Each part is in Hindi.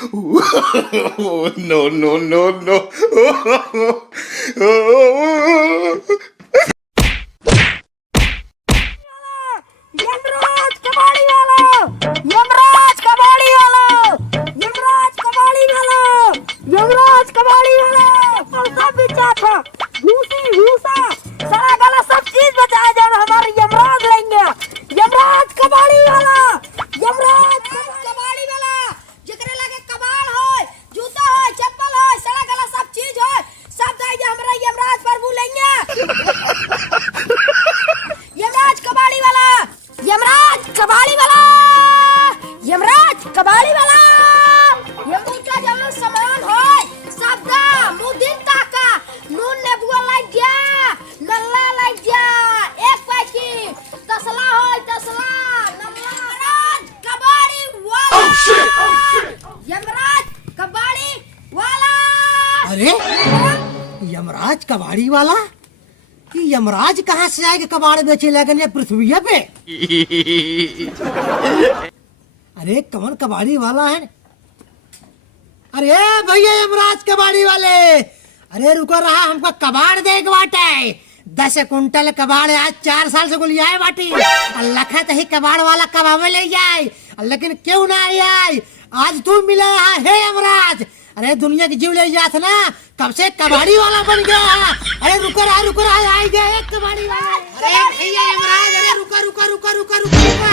No, no, no, no. Yamraj कबाड़ी वाला, यमराज कबाड़ी वाला, यमराज कबाड़ी वाला, यमराज कबाड़ी वाला। सब बेचा था, भूसी भूसा सारा गला सब चीज बचाया जाए हमारे यमराज लेंगे। यमराज कबाड़ी वाला, यमराज कबाड़ी वाला, जिकरे लगे कबाड़ हो, जूता हो, चप्पल हो, सारा गला सब चीज हो, सब जाएगा हमारा यमराज प्रभु लेंगे। यमराज कबाड़ी वाला, यमराज कबाड़ी वाला, यमराज कबाड़ी वाला। यमराज का जब सामान हो सब दा मुंह दिन ताका नून ने बुआ लाग गया, नल्ला लाग गया, एक पैकी तसला हो तसला नल्ला। यमराज कबाड़ी वाला, यमराज कबाड़ी वाला। अरे यमराज कबाड़ी वाला कि यमराज कहाँ से आएगा कबाड़ बेचे लगन पृथ्वी पे? अरे कौन कबाड़ी वाला है? अरे भैया यमराज कबाड़ी वाले, अरे रुको रहा हमको कबाड़ दे बाटे। 10 कुंटल कबाड़ आज 4 साल से गुलियाए बाटी। अल्लाह तो ही कबाड़ वाला कबावे ले जाए, लेकिन क्यों ना आए आज तू मिला है यमराज। अरे दुनिया की जीव ले जात ना, कब से कबाड़ी वाला बन गया। अरे रुको रहा आई गया एक कबाड़ी वाला। अरे भैया यमराज, अरे रुका रुका रुका रुका रुका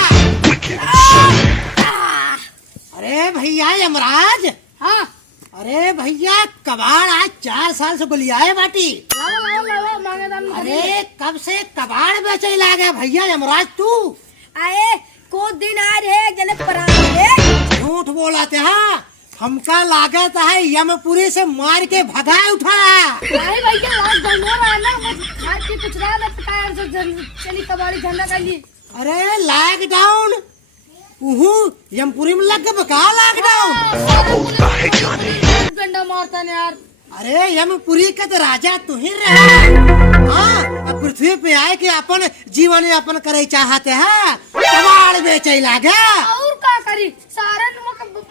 अरे भैया यमराज, हाँ अरे भैया कबाड़ आज 4 साल से गुलियाए बाटी। लाओ मांगे दाम। अरे कब से कबाड़ बेचे लागे भैया यमराज तू? आए को दिन आ रहे जने पराने झूठ बोलाते हाँ, हमका लागत है यमपुरी से मार के भगाए उठा। भाई भैया लास्ट बनवा रहा ना, आज की कुछ रात पकाया से चली कबाड़ी झंडा कर ली। अरे लॉकडाउन यमपुरी में लग गया का लॉकडाउन? डंडा मारता ने यार। अरे यमपुरी का तो राजा तू ही रहे। हाँ पृथ्वी पे आए के अपन जीवन यापन करे चाहते हैं, कबाड़ बेचे लागे। और का करी सारे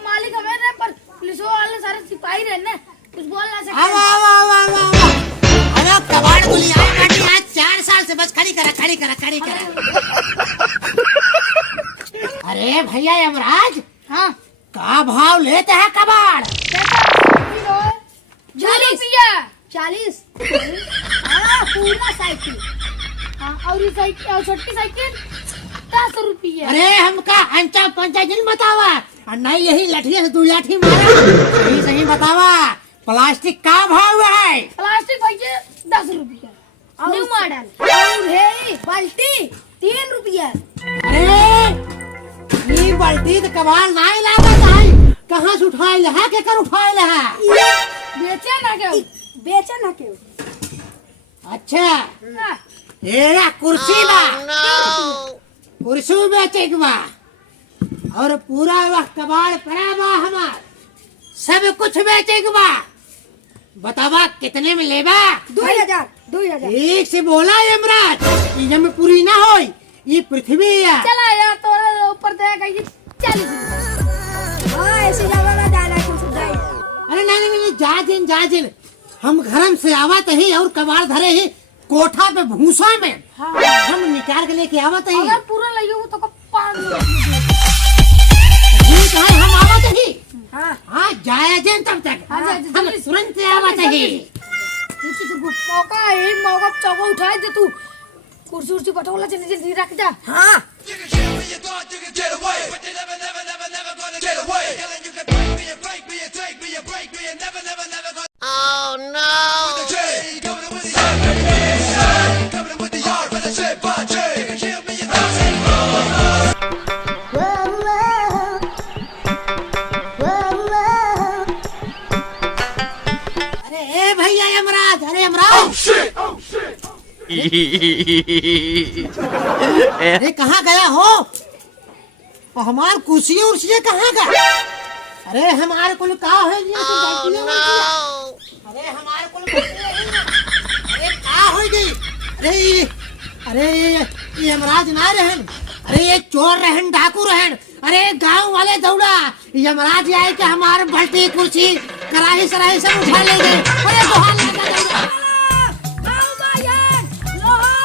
मालिक हमें रहे, पर पुलिस वाले सारे सिपाही रहे ने, कुछ बोल ना सकते। अरे कबाड़ गुलियाए बाटी आज 4 साल से, बस खड़ी करा। अरे भैया यमराज, हाँ का भाव लेते हैं कबाड़? 40 पूरा साइकिल। हाँ और ये साइकिल और छोटी साइकिल 10 रुपया। अरे हमका अंचा पंचा जिन बतावा, और नहीं यही लठिया से 2 लाठी मारा। सही बतावा, प्लास्टिक का भाव है? प्लास्टिक भैया 10 रुपया न्यू मॉडल। और है बाल्टी 3 रुपया। अरे ये बाल्टी तो कबाड़ नहीं लागत है, कहाँ से उठाए है के कर उठाए है? बेचे ना क्यों? अच्छा ये कुर्सी बा, कुर्सी बेचे के बा, और पूरा वक्त कबाड़ पड़ा बा हमार, सब कुछ बेचे के बा। बतावा कितने में लेबा? 2000। एक से बोला यमराज, ये में पूरी ना हो, ये पृथ्वी है। चला यार तोरा ऊपर देगा ये 40। हाँ ऐसे जमाना जाना कुछ नहीं। अरे नहीं जा जिन हम घरम से आवत ही और कबाड़ धरे ही कोठा पे भूसा में। हाँ। हम निकाल के लेके आवत ही। अगर पूरा लगे हो तो 5 हम आवत ही। हाँ जाया जेन तब तक हम तुरंत आवत ही। मौका चौका उठाए दे तू, कुर्सी पटोला जल्दी रख जा। हाँ अरे भैया यमराज, अरे यमराज अरे कहाँ गया हो? और हमार कुर्सी उर्सी कहाँ गया? अरे हमारे कुल का है ये? अरे हमारे कुल अरे का हो गई? अरे ये यमराज ना रहन, अरे ये चोर रहन, डाकू रहन, अरे गांव वाले दौड़ा, यमराज आए कि हमारे बल्टी कुर्सी कराही सराही सब उठा ले गए। अरे दोहान लगा दौड़ा। गाँव में ये लोहा,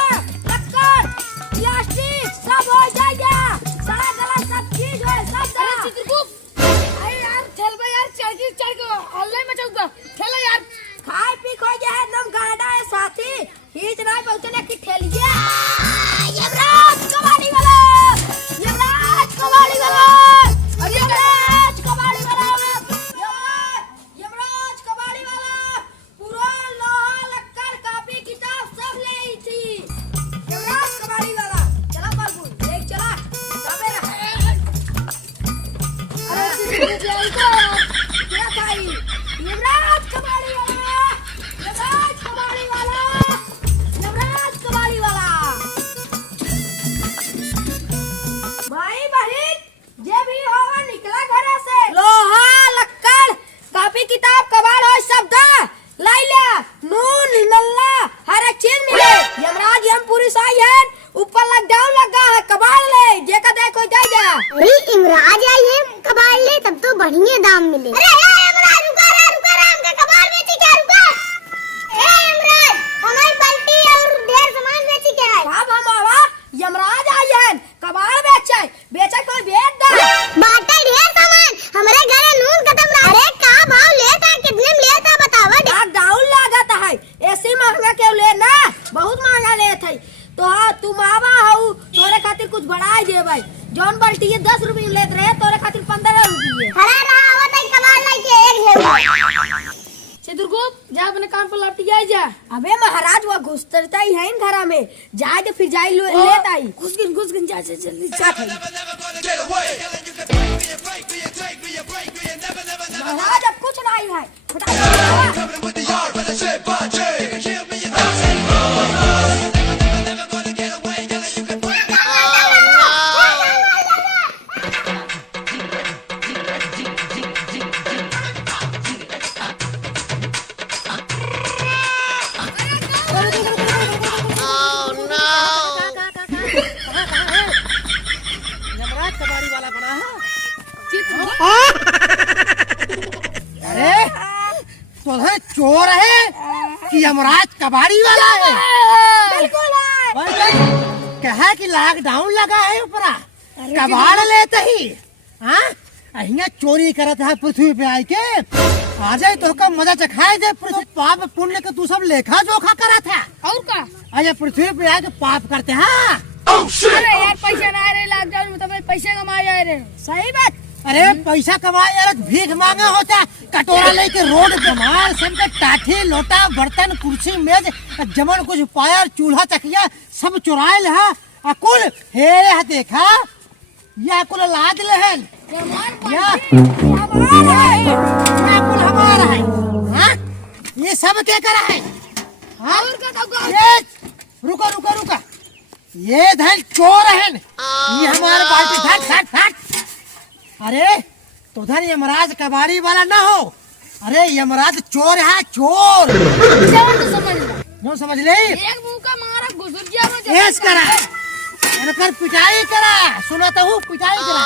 लक्कड़, प्लास्टिक सब हो जाएगा। सारा गला सब चीज हो सब। अरे चित्रगुप्त, अरे यार खेल बे यार, चढ़ के ऑनलाइन में चलता खेला यार। खाए पी खो गया है एकदम गाड़ा है साथी। खींच रहा है पहुंचने की ठेलिया। यमराज कबाड़ी वाला, यमराज कबाड़ी वाला, यमराज कबाड़ी वाला, यमराज कबाड़ी वाला। पूरा लोहा लक्कड़ कापी किताब सब ले आई थी। यमराज कबाड़ी वाला चला बाबू देख चला सब मेरा। अरे क्या खाई? यमराज कबाड़ी वाला, यमराज कबाड़ी वाला, यमराज कबाड़ी वाला। भाई बहन जे भी होगा निकला घर से। लोहा लक्कड़ कापी किताब कबाड़ हो सब दा लाई ले। नून नल्ला हर एक चीज मिले। यमराज यमपुरी साई है, ऊपर लॉकडाउन लगा है कबाड़ ले जेका दे कोई दे जा। अरे इमराज आई है कबाड़ ले तब तो बढ़िया दाम मिले। अरे इमराज रुका रहा हमका कबाड़ बेची क्या रुका। ए इमराज हमारी बाल्टी और ढेर सामान बेची क्या है। बाबा बाबा यमराज आई है कबाड़ बेचे कोई बेच दे। बाटा ढेर सामान हमारे घर नून खत्म रहा। अरे का भाव लेता कितने में लेता बतावा। लॉकडाउन लागत है ऐसी महंगा क्यों लेना, बहुत महंगा लेत है। तो हाँ तुम आवा हूँ तोरे खातिर कुछ बढ़ाई दे भाई। जौन बाल्टी 10 रुपये लेत रहे तोरे खातिर 15 रुपये। हरा रहा आवत है कबाड़ लेके एक है। चित्रगुप्त जा अपने काम पर लौट जाए जा। अबे महाराज वो घुसता ही है इन घरा में। जाए तो फिर जाई लेत आई। घुस गिन जा जल्दी जा। महाराज अब कुछ नहीं है। यमराज कबाड़ी वाला बना है। अरे तुम्हें चोर है कि यमराज कबाड़ी वाला है। बिल्कुल है। कहा कि लॉकडाउन लगा है ऊपरा कबाड़ लेते ही। हाँ अहिया चोरी करत है पृथ्वी पे आए के। आ जाए तो का मजा चखाए दे। पृथ्वी पाप पुण्य का तू सब लेखा जोखा करत है। और का अरे पृथ्वी पे आए तो पाप करते हैं। अरे यार पैसे ना आ रहे लॉकडाउन में, तो पैसे कमाए जा रहे। सही बात। अरे पैसा कमाए यार भीख मांगा होता। कटोरा लेके रोड कमाल सबके टाठी लोटा बर्तन कुर्सी मेज जमन कुछ पाया चूल्हा तकिया सब चुराए है। अकुल हे देखा ये अकुल लाद लहन या अकुल हमारा है। हाँ ये सब क्या करा है। हाँ ये रुका रुका रुका ये धन चोर है। ये हमारे बाल्टी धट धट धट। अरे तो उधर यमराज कबाड़ी वाला ना हो। अरे यमराज चोर है चोर। जो समझ ले एक मुंह का मारा घुसुर गया। ऐस करा कर पिटाई करा। सुना तो हूँ पिटाई करा।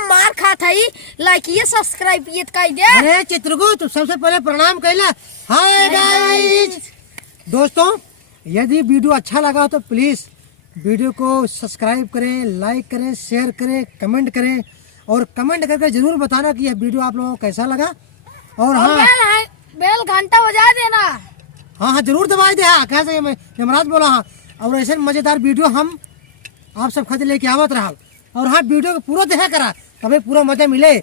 मार खात है लाइक ये सब्सक्राइब ये कर दे। अरे चित्रगुप्त सबसे पहले प्रणाम कैला। हाय गाइस दोस्तों यदि वीडियो अच्छा लगा तो प्लीज वीडियो को सब्सक्राइब करें, लाइक करें, शेयर करें, कमेंट करें और कमेंट करके जरूर बताना कि यह वीडियो आप लोगों को कैसा लगा। और हाँ बेल घंटा बजा देना। हाँ हाँ जरूर दबाई दे। हाँ कैसे यमराज बोला। हाँ और ऐसे मजेदार वीडियो हम आप सब खातिर लेके आवत रहा। और हाँ वीडियो को पूरा देखा करा तभी पूरा मजा मिले।